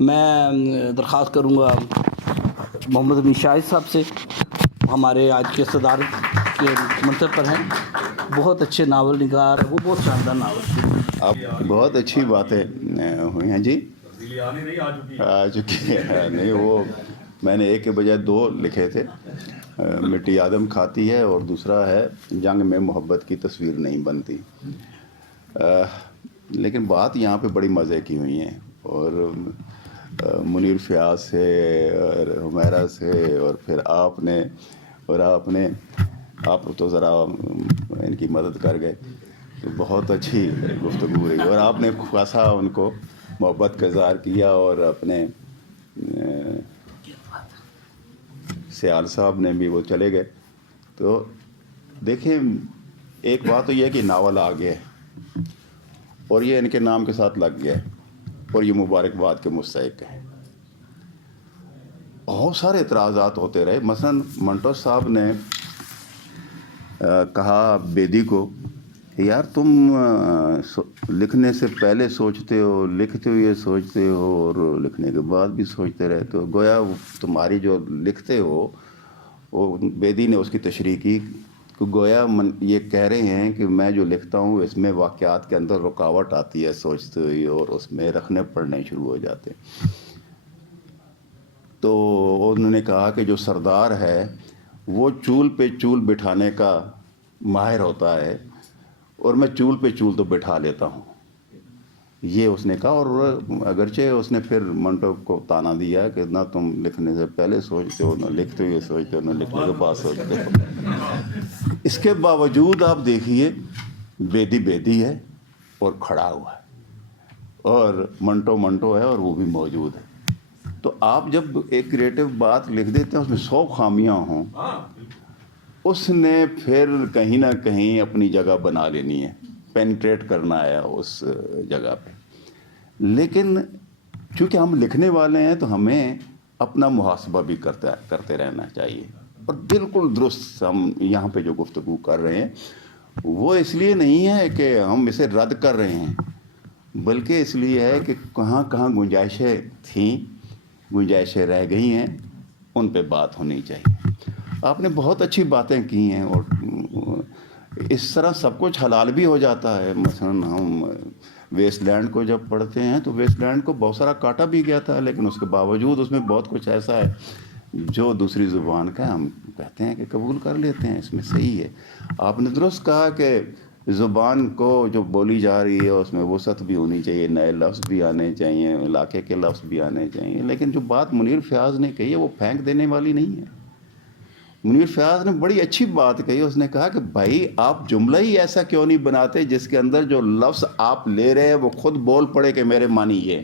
میں درخواست کروں گا محمد امین شاہد صاحب سے، ہمارے آج کے صدارت کے منصب پر ہیں، بہت اچھے ناول نگار، وہ بہت شاندار ناول. اب بہت اچھی باتیں ہوئی ہیں جی، آ چکی ہے. نہیں، وہ میں نے ایک کے بجائے دو لکھے تھے، مٹی آدم کھاتی ہے اور دوسرا ہے جنگ میں محبت کی تصویر نہیں بنتی. لیکن بات یہاں پہ بڑی مزے کی ہوئی ہیں، اور منیر فیاض سے اور حمیرہ سے اور پھر آپ تو ذرا ان کی مدد کر گئے، تو بہت اچھی گفتگو رہی، اور آپ نے خاصا ان کو محبت کا اظہار کیا، اور اپنے سیال صاحب نے بھی، وہ چلے گئے. تو دیکھیں، ایک بات تو یہ ہے کہ ناول آ گیا ہے اور یہ ان کے نام کے ساتھ لگ گیا ہے اور یہ مبارکباد کے مستحق ہیں. بہت سارے اعتراضات ہوتے رہے. مثلا منٹو صاحب نے کہا بیدی کو کہ یار تم لکھنے سے پہلے سوچتے ہو، لکھتے ہو یہ سوچتے ہو، اور لکھنے کے بعد بھی سوچتے رہتے ہو. گویا تمہاری جو لکھتے ہو، وہ بیدی نے اس کی تشریح کی کہ گویا یہ کہہ رہے ہیں کہ میں جو لکھتا ہوں اس میں واقعات کے اندر رکاوٹ آتی ہے سوچتے ہوئے، اور اس میں رکھنے پڑنے شروع ہو جاتے. تو انہوں نے کہا کہ جو سردار ہے وہ چول پہ چول بٹھانے کا ماہر ہوتا ہے، اور میں چول پہ چول تو بٹھا لیتا ہوں، یہ اس نے کہا. اور اگرچہ اس نے پھر منٹو کو تانا دیا کہ نہ تم لکھنے سے پہلے سوچتے ہو، نہ لکھتے ہوئے سوچتے ہو، نہ لکھنے کے بعد سوچتے ہو. اس کے باوجود آپ دیکھیے، بیدی ہے اور کھڑا ہوا ہے، اور منٹو ہے اور وہ بھی موجود ہے. تو آپ جب ایک کریٹو بات لکھ دیتے ہیں اس میں 100 خامیاں ہوں، اس نے پھر کہیں نہ کہیں اپنی جگہ بنا لینی ہے، پینٹریٹ کرنا ہے اس جگہ پہ. لیکن چونکہ ہم لکھنے والے ہیں تو ہمیں اپنا محاسبہ بھی کرتے رہنا چاہیے. اور بالکل درست ہم یہاں پہ جو گفتگو کر رہے ہیں وہ اس لیے نہیں ہے کہ ہم اسے رد کر رہے ہیں، بلکہ اس لیے ہے کہ کہاں کہاں گنجائشیں تھیں، گنجائشیں رہ گئی ہیں، ان پہ بات ہونی چاہیے. آپ نے بہت اچھی باتیں کی ہیں، اور اس طرح سب کچھ حلال بھی ہو جاتا ہے. مثلا ہم ویسٹ لینڈ کو جب پڑھتے ہیں تو ویسٹ لینڈ کو بہت سارا کاٹا بھی گیا تھا، لیکن اس کے باوجود اس میں بہت کچھ ایسا ہے جو دوسری زبان کا ہم کہتے ہیں کہ قبول کر لیتے ہیں، اس میں صحیح ہے. آپ نے درست کہا کہ زبان کو جو بولی جا رہی ہے اس میں وسعت بھی ہونی چاہیے، نئے لفظ بھی آنے چاہیے، علاقے کے لفظ بھی آنے چاہیے. لیکن جو بات منیر فیاض نے کہی ہے وہ پھینک دینے والی نہیں ہے. منیر فیاض نے بڑی اچھی بات کہی. اس نے کہا کہ بھائی آپ جملہ ہی ایسا کیوں نہیں بناتے جس کے اندر جو لفظ آپ لے رہے ہیں وہ خود بول پڑے کہ میرے معنی یہ.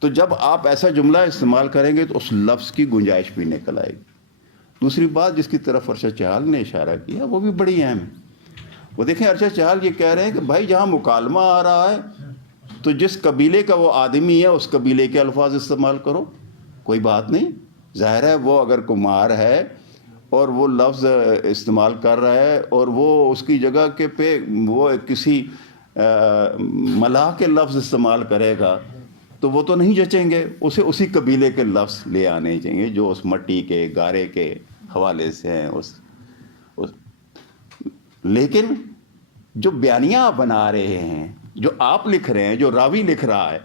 تو جب آپ ایسا جملہ استعمال کریں گے تو اس لفظ کی گنجائش بھی نکل آئے گی. دوسری بات جس کی طرف ارشد چہل نے اشارہ کیا وہ بھی بڑی اہم ہے. وہ دیکھیں، ارشد چہل یہ کہہ رہے ہیں کہ بھائی جہاں مکالمہ آ رہا ہے تو جس قبیلے کا وہ آدمی ہے اس قبیلے کے الفاظ استعمال کرو، کوئی بات نہیں. ظاہر ہے وہ اگر کمار ہے اور وہ لفظ استعمال کر رہا ہے اور وہ اس کی جگہ کے پہ وہ کسی ملاح کے لفظ استعمال کرے گا تو وہ تو نہیں جچیں گے. اسے اسی قبیلے کے لفظ لے آنے چاہیے جو اس مٹی کے گارے کے حوالے سے ہیں. لیکن جو بیانیہ آپ بنا رہے ہیں، جو آپ لکھ رہے ہیں، جو راوی لکھ رہا ہے،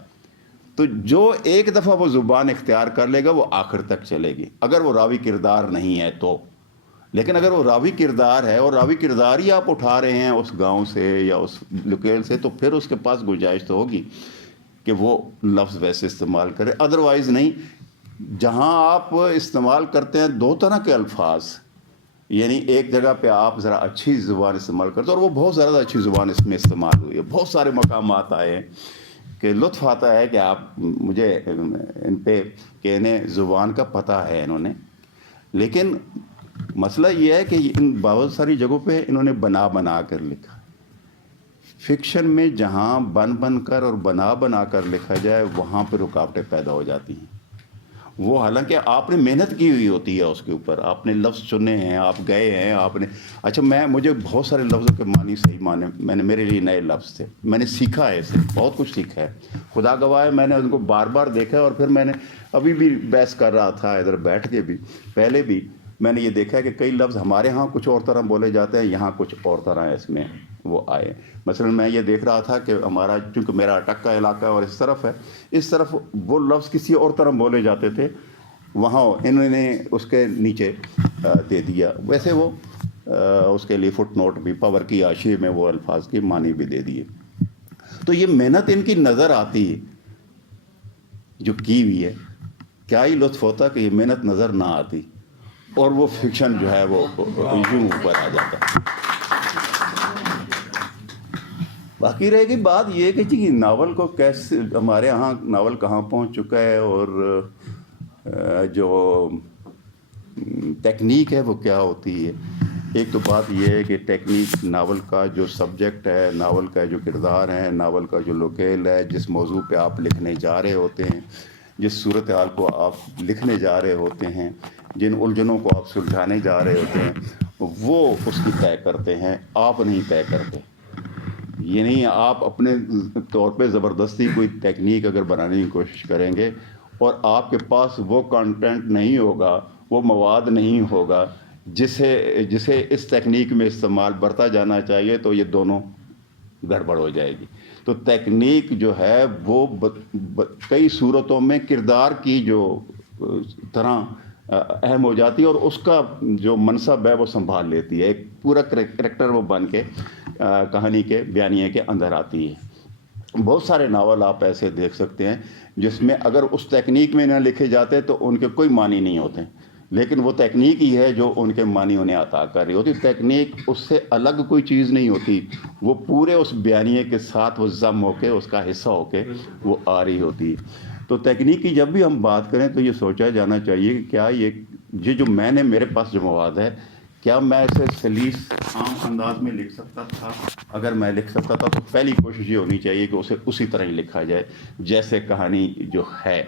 تو جو ایک دفعہ وہ زبان اختیار کر لے گا وہ آخر تک چلے گی، اگر وہ راوی کردار نہیں ہے تو. لیکن اگر وہ راوی کردار ہے اور راوی کردار ہی آپ اٹھا رہے ہیں اس گاؤں سے یا اس لوکیل سے، تو پھر اس کے پاس گنجائش تو ہوگی کہ وہ لفظ ویسے استعمال کرے. ادروائز نہیں. جہاں آپ استعمال کرتے ہیں دو طرح کے الفاظ، یعنی ایک جگہ پہ آپ ذرا اچھی زبان استعمال کرتے ہیں، اور وہ بہت زیادہ اچھی زبان اس میں استعمال ہوئی ہے. بہت سارے مقامات آئے ہیں کہ لطف آتا ہے کہ آپ مجھے ان پہ کہنے زبان کا پتہ ہے انہوں نے. لیکن مسئلہ یہ ہے کہ ان بہت ساری جگہوں پہ انہوں نے بنا کر لکھا. فکشن میں جہاں بن کر اور بنا کر لکھا جائے وہاں پہ رکاوٹیں پیدا ہو جاتی ہیں. وہ حالانکہ آپ نے محنت کی ہوئی ہوتی ہے اس کے اوپر, آپ نے لفظ چنے ہیں, آپ گئے ہیں, آپ نے اچھا مجھے بہت سارے لفظوں کے معنی صحیح معنی میرے لیے نئے لفظ تھے, میں نے سیکھا ہے, اسے بہت کچھ سیکھا ہے, خدا گواہ ہے. میں نے ان کو بار بار دیکھا ہے, اور پھر میں نے ابھی بھی بحث کر رہا تھا ادھر بیٹھ کے بھی, پہلے بھی میں نے یہ دیکھا ہے کہ کئی لفظ ہمارے ہاں کچھ اور طرح بولے جاتے ہیں, یہاں کچھ اور طرح اس میں وہ آئے. مثلا میں یہ دیکھ رہا تھا کہ ہمارا چونکہ میرا اٹک کا علاقہ اور اس طرف ہے, اس طرف وہ لفظ کسی اور طرح بولے جاتے تھے, وہاں انہوں نے اس کے نیچے دے دیا. ویسے وہ اس کے لیے فٹ نوٹ بھی, پاور کی حاشیے میں وہ الفاظ کی معنی بھی دے دیے. تو یہ محنت ان کی نظر آتی ہے جو کی ہوئی ہے. کیا ہی لطف ہوتا کہ یہ محنت نظر نہ آتی اور وہ فکشن جو ہے وہ یوں اوپر آ جاتا. باقی رہے گی بات یہ کہ جی ناول کو کیسے, ہمارے ہاں ناول کہاں پہنچ چکا ہے, اور جو ٹیکنیک ہے وہ کیا ہوتی ہے. ایک تو بات یہ ہے کہ ٹیکنیک ناول کا جو سبجیکٹ ہے, ناول کا جو کردار ہے, ناول کا جو لوکیل ہے, جس موضوع پہ آپ لکھنے جا رہے ہوتے ہیں, جس صورتحال کو آپ لکھنے جا رہے ہوتے ہیں, جن الجھنوں کو آپ سلجھانے جا رہے ہوتے ہیں, وہ اس کی طے کرتے ہیں, آپ نہیں طے کرتے. یہ نہیں آپ اپنے طور پہ زبردستی کوئی ٹیکنیک اگر بنانے کی کوشش کریں گے اور آپ کے پاس وہ کانٹینٹ نہیں ہوگا, وہ مواد نہیں ہوگا جسے اس تکنیک میں استعمال برتا جانا چاہیے, تو یہ دونوں گڑبڑ ہو جائے گی. تو تکنیک جو ہے وہ کئی صورتوں میں کردار کی جو طرح اہم ہو جاتی ہے, اور اس کا جو منصب ہے وہ سنبھال لیتی ہے. ایک پورا کریکٹر وہ بن کے کہانی کے بیانیے کے اندر آتی ہے. بہت سارے ناول آپ ایسے دیکھ سکتے ہیں جس میں اگر اس تکنیک میں نہ لکھے جاتے تو ان کے کوئی معنی نہیں ہوتے, لیکن وہ تکنیک ہی ہے جو ان کے معنی انہیں عطا کر رہی ہوتی. تکنیک اس سے الگ کوئی چیز نہیں ہوتی, وہ پورے اس بیانیے کے ساتھ وہ ضم ہو کے, اس کا حصہ ہو کے وہ آ رہی ہوتی. تو تکنیک کی جب بھی ہم بات کریں تو یہ سوچا جانا چاہیے کہ کیا یہ جو میں نے میرے پاس جو مواد ہے, کیا میں اسے سلیس عام انداز میں لکھ سکتا تھا. اگر میں لکھ سکتا تھا تو پہلی کوشش یہ ہونی چاہیے کہ اسے اسی طرح ہی لکھا جائے جیسے کہانی جو ہے.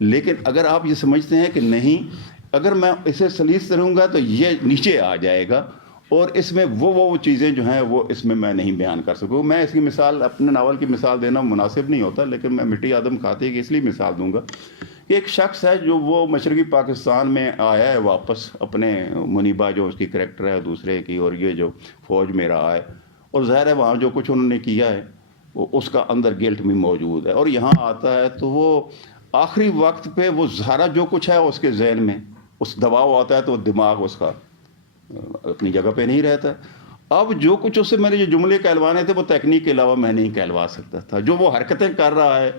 لیکن اگر آپ یہ سمجھتے ہیں کہ نہیں, اگر میں اسے سلیس کروں گا تو یہ نیچے آ جائے گا, اور اس میں وہ چیزیں جو ہیں وہ اس میں نہیں بیان کر سکوں. میں اس کی مثال, اپنے ناول کی مثال دینا مناسب نہیں ہوتا, لیکن میں مٹی آدم کھاتے کی اس لیے مثال دوں گا کہ ایک شخص ہے جو وہ مشرقی پاکستان میں آیا ہے واپس, اپنے منیبا جو اس کی کریکٹر ہے دوسرے کی, اور یہ جو فوج میں رہا ہے, اور ظاہر ہے وہاں جو کچھ انہوں نے کیا ہے وہ اس کا اندر گلٹ بھی موجود ہے, اور یہاں آتا ہے تو وہ آخری وقت پہ وہ سارا جو کچھ ہے اس کے ذہن میں اس دباؤ آتا ہے, تو دماغ اس کا اپنی جگہ پہ نہیں رہتا. اب جو کچھ اس سے میرے جو جملے کہلوانے تھے وہ تکنیک کے علاوہ میں نہیں کہلوا سکتا تھا. جو وہ حرکتیں کر رہا ہے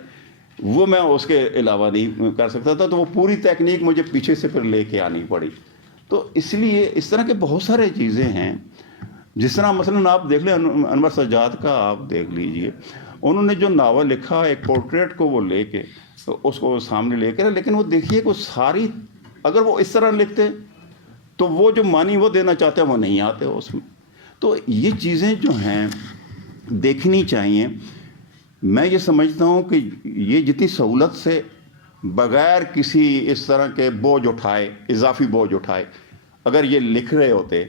وہ میں اس کے علاوہ نہیں کر سکتا تھا, تو وہ پوری تکنیک مجھے پیچھے سے پھر لے کے آنی پڑی. تو اس لیے اس طرح کے بہت سارے چیزیں ہیں. جس طرح مثلا آپ دیکھ لیں انور سجاد کا, آپ دیکھ لیجئے, انہوں نے جو ناول لکھا ایک پورٹریٹ کو وہ لے کے اس کو سامنے لے کے, لیکن وہ دیکھیے کہ ساری اگر وہ اس طرح لکھتے تو وہ جو معنی وہ دینا چاہتے ہیں وہ نہیں آتے اس میں. تو یہ چیزیں جو ہیں دیکھنی چاہیے. میں یہ سمجھتا ہوں کہ یہ جتنی سہولت سے بغیر کسی اس طرح کے بوجھ اٹھائے, اضافی بوجھ اٹھائے, اگر یہ لکھ رہے ہوتے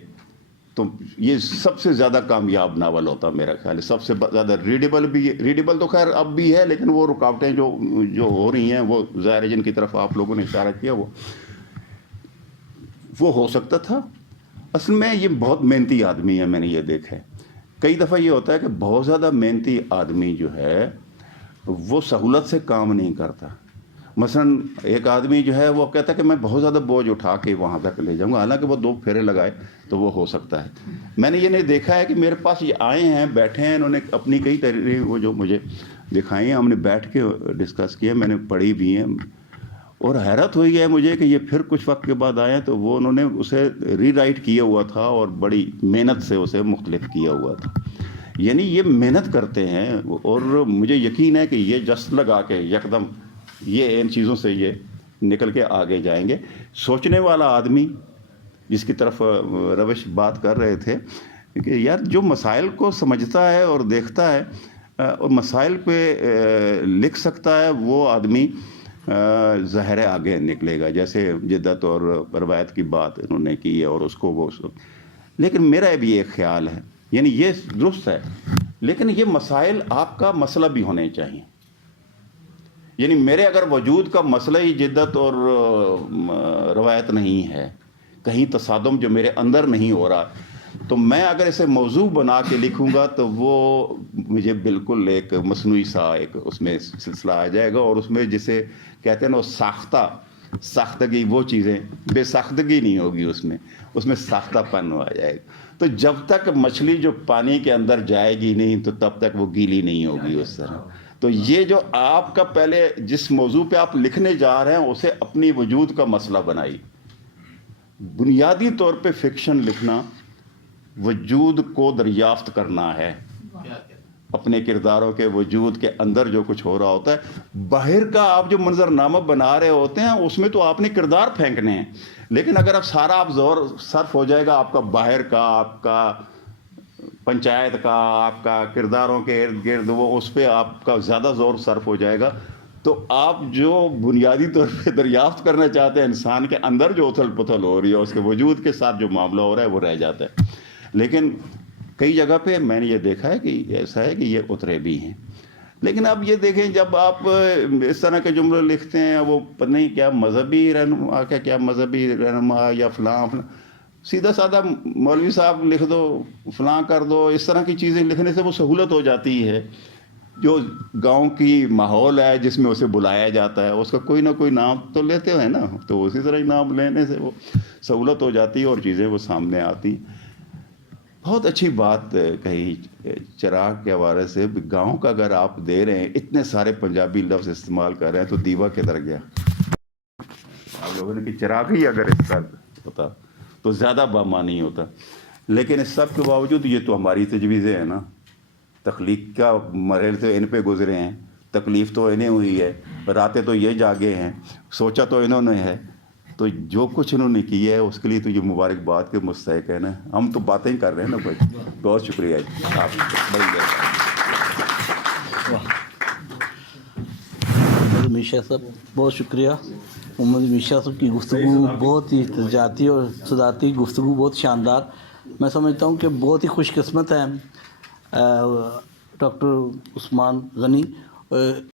تو یہ سب سے زیادہ کامیاب ناول ہوتا میرا خیال ہے. سب سے زیادہ ریڈیبل تو خیر اب بھی ہے, لیکن وہ رکاوٹیں جو ہو رہی ہیں وہ ظاہر جن کی طرف آپ لوگوں نے اشارہ کیا وہ ہو سکتا تھا. اصل میں یہ بہت محنتی آدمی ہے, میں نے یہ دیکھا ہے. کئی دفعہ یہ ہوتا ہے کہ بہت زیادہ محنتی آدمی جو ہے وہ سہولت سے کام نہیں کرتا. مثلا ایک آدمی جو ہے وہ کہتا ہے کہ میں بہت زیادہ بوجھ اٹھا کے وہاں تک لے جاؤں گا, حالانکہ وہ 2 پھیرے لگائے تو وہ ہو سکتا ہے. میں نے یہ نہیں دیکھا ہے کہ میرے پاس یہ آئے ہیں, بیٹھے ہیں, انہوں نے اپنی کئی تحریریں وہ جو مجھے دکھائی ہیں, ہم نے بیٹھ کے ڈسکس کیا, میں نے پڑھی بھی ہیں, اور حیرت ہوئی ہے مجھے کہ یہ پھر کچھ وقت کے بعد آئے تو وہ انہوں نے اسے ری رائٹ کیا ہوا تھا اور بڑی محنت سے اسے مختلف کیا ہوا تھا. یعنی یہ محنت کرتے ہیں, اور مجھے یقین ہے کہ یہ جس لگا کے یکدم یہ ان چیزوں سے یہ نکل کے آگے جائیں گے. سوچنے والا آدمی جس کی طرف روش بات کر رہے تھے کہ یار جو مسائل کو سمجھتا ہے اور دیکھتا ہے اور مسائل پہ لکھ سکتا ہے, وہ آدمی ظاہر ہے آگے نکلے گا. جیسے جدت اور روایت کی بات انہوں نے کی ہے اور اس کو وہ لیکن میرا بھی ایک خیال ہے, یعنی یہ درست ہے, لیکن یہ مسائل آپ کا مسئلہ بھی ہونے چاہیے. یعنی میرے اگر وجود کا مسئلہ ہی جدت اور روایت نہیں ہے, کہیں تصادم جو میرے اندر نہیں ہو رہا, تو میں اگر اسے موضوع بنا کے لکھوں گا تو وہ مجھے بالکل ایک مصنوعی سا ایک اس میں سلسلہ آ جائے گا, اور اس میں جسے کہتے ہیں نا ساختگی, وہ چیزیں بے ساختگی نہیں ہوگی, اس میں ساختہ پن آ جائے گا. تو جب تک مچھلی جو پانی کے اندر جائے گی نہیں تو تب تک وہ گیلی نہیں ہوگی اس طرح. تو یہ جو آپ کا پہلے جس موضوع پہ آپ لکھنے جا رہے ہیں اسے اپنی وجود کا مسئلہ بنائی. بنیادی طور پہ فکشن لکھنا وجود کو دریافت کرنا ہے, اپنے کرداروں کے وجود کے اندر جو کچھ ہو رہا ہوتا ہے. باہر کا آپ جو منظرنامہ بنا رہے ہوتے ہیں اس میں تو آپ نے کردار پھینکنے ہیں, لیکن اگر اب سارا آپ زور صرف ہو جائے گا آپ کا باہر کا, آپ کا پنچایت کا, آپ کا کرداروں کے ارد گرد, وہ اس پہ آپ کا زیادہ زور صرف ہو جائے گا, تو آپ جو بنیادی طور پہ دریافت کرنا چاہتے ہیں انسان کے اندر جو اتھل پتھل ہو رہی ہے, اس کے وجود کے ساتھ جو معاملہ ہو رہا ہے وہ رہ جاتا ہے. لیکن کئی جگہ پہ میں نے یہ دیکھا ہے کہ ایسا ہے کہ یہ اترے بھی ہیں. لیکن اب یہ دیکھیں جب آپ اس طرح کے جملے لکھتے ہیں, وہ پتہ نہیں کیا مذہبی رہنما, کیا مذہبی رہنما یا فلاں, سیدھا سادہ مولوی صاحب لکھ دو, فلاں کر دو, اس طرح کی چیزیں لکھنے سے وہ سہولت ہو جاتی ہے. جو گاؤں کی ماحول ہے جس میں اسے بلایا جاتا ہے اس کا کوئی نہ کوئی نام تو لیتے ہیں نا, تو اسی طرح ہی نام لینے سے وہ سہولت ہو جاتی ہے اور چیزیں وہ سامنے آتی. بہت اچھی بات کہی چراغ کے حوالے سے. گاؤں کا اگر آپ دے رہے ہیں, اتنے سارے پنجابی لفظ استعمال کر رہے ہیں, تو دیوا کدھر گیا؟ آپ لوگوں نے کہ چراغ ہی اگر اس کا ہوتا تو زیادہ بامانی ہوتا. لیکن اس سب کے باوجود یہ تو ہماری تجویزیں ہیں نا, تخلیق کا مرحلے سے ان پہ گزرے ہیں, تکلیف تو انہیں ہوئی ہے, راتیں تو یہ جاگے ہیں, سوچا تو انہوں نے ہے, تو جو کچھ انہوں نے کیا ہے اس کے لیے تو یہ مبارکباد کے مستحق ہے نا. ہم تو باتیں ہی کر رہے ہیں نا بھائی. بہت شکریہ جی, آپ بڑی محمد میشا صاحب بہت شکریہ. محمد میشا صاحب کی گفتگو بہت ہی تجاتی اور صدارتی گفتگو, بہت شاندار. میں سمجھتا ہوں کہ بہت ہی خوش قسمت ہے ڈاکٹر عثمان غنی.